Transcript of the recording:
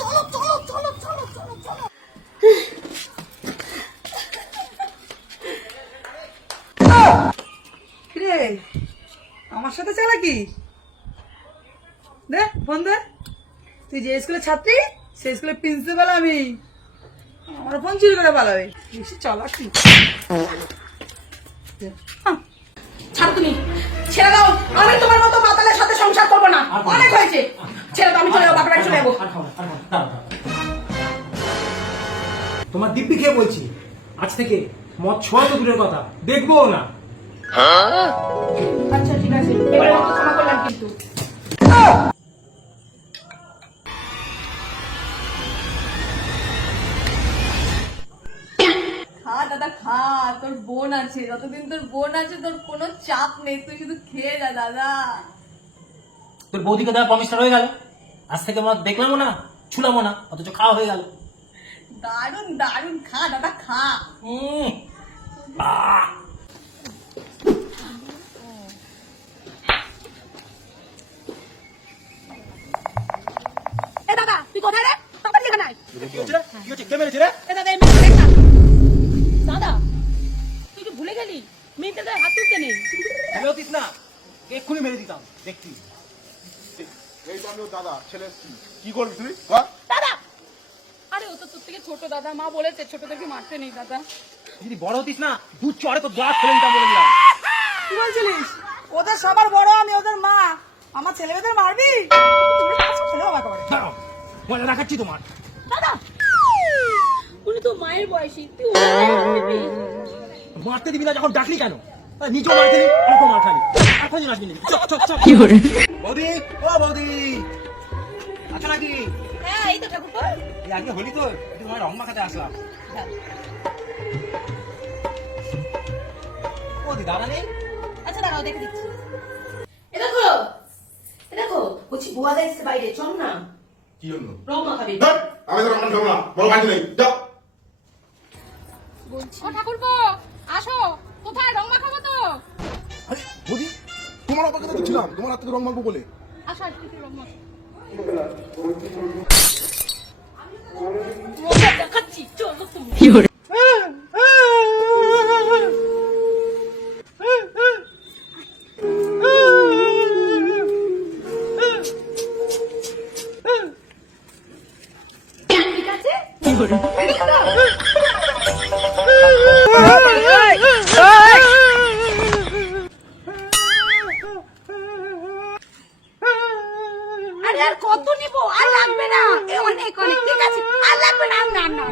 চলো চলো চলো চলো চলো চলো। রে আমার সাথে চালাকি দে ফোন দে। তুই যে স্কুলের ছাত্রী সেই স্কুলের প্রিন্সিপাল আমি, আমার ফোন চুরি করে পালাবে। বেশি চালাকি। ছাত্রী ছেড়ে দাও, আমি তোমার মতো মাতালের সাথে সংসার করবো না, অনেক হয়েছে। ছেড়ে দাও, আমি চলে যাবো, বাপের বাড়ি চলে যাবো। তোমার দিব্যি খেয়ে বলছি, আজ থেকে মদ ছোঁয়া তো দূরের কথা, দেখবো না। আচ্ছা ঠিক আছে, এবারে মতো ক্ষমা করলাম কিন্তু। খা দাদা খা, তোর বোন আছে, যতদিন তোর বোন আছে তোর কোনো চাপ নেই, তুই শুধু খেয়ে যা দাদা। তোর বৌদিকে দেওয়া প্রমিসটা রয়ে গেল, আজ থেকে মদ দেখলামও না, ছুলামও না, অথচ খাওয়া হয়ে গেল। দারুন দারুন, খা দাদা খা। এ দাদা তুই কোথায় রে? তাড়াতাড়ি এখানে আয়। কি হচ্ছে? কে মেরেছে রে? এ দাদা এই মেয়েটা দেখ না। দাদা তুই কি ভুলে গেলি মেয়েটার গায়ে হাত তুলতে নেই? তুই হতিস না, এক্ষুনি মেরে দিতাম, দেখতি। এই তো আমিও দাদা ছেলে কি করবি তুই বল? দাদা আরে ও তো তোর থেকে ছোট দাদা, মা বলেছে ছোটদেরকে মারতে নেই দাদা। তুই যদি বড় হতিস না, দুধ চড়ে তো গ্লাস ফেলে দিতাম বলে দিলাম। কি বলছিলিস? ওদের সবার বড় আমি, ওদের মা। আমার ছেলে মেয়েদের মারবি? ছেলেও আমাকে মারে। দাঁড়াও, মজা দেখাচ্ছি তোমার। দাদা উনি তো মায়ের বয়সী, তুই ওনার গায়ে হাত দিবি? মারতে দিবি না যখন ডাকলি কেন? নিজেও মার খেলি, আমাকেও মার খালি। আর খোঁজ আসবি নাকি? Chop chop chop. বৌদি, ও বৌদি, আছো নাকি? হ্যাঁ এই তো ঠাকুরপো। এই আজকে হোলি তো, একটু তোমার রং মাখাতে আসলাম। বৌদি দাঁড়া নেই? আচ্ছা দাঁড়াও দেখে দিচ্ছি। এ দেখো বলছি বুয়াদা এসছে বাইরে, চল না কি জন্য? রং মাখাবি। ধর, আমি তো রান্না খাবো না, বড় কাজ নেই যাও। ও ঠাকুরপো আসো, কোথায় রং মাখাবো তো? আরে বৌদি, তোমার অপেক্ষা দিচ্ছিলাম, তোমার হাত থেকে রং মাখবো বলে। আসো আর একটু রং মাখো। মজা দেখাচ্ছি, চলো তুমি। ঠিক আছে আরে আর কত নিবো, আর লাগবে না, এ অনেক অনেক, ঠিক আছে আর লাগবে না, না না।